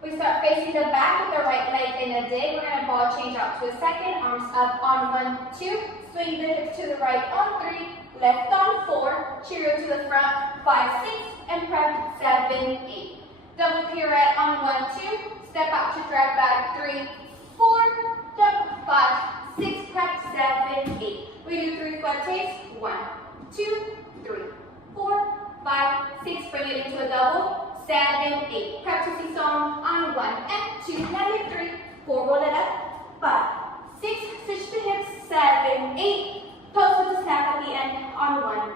We start facing the back with the right leg in a dig. We're going to ball change out to a second. Arms up on 1, 2. Swing the hips to the right on 3. Left on 4. Cheerio to the front. 5, 6. And prep 7, 8. Double pirouette on 1, 2. Step out to drag back. 3, 4. Jump. 5, 6. Prep 7, 8. We do 3 flettes. 1, 2, 3, 4, 5, 6. Bring it into a double. 7, 8. Practicing song on 1 and 2, negative 3, 4, roll it up, 5, 6, switch the hips, 7, 8. Toes with a snap at the end on 1,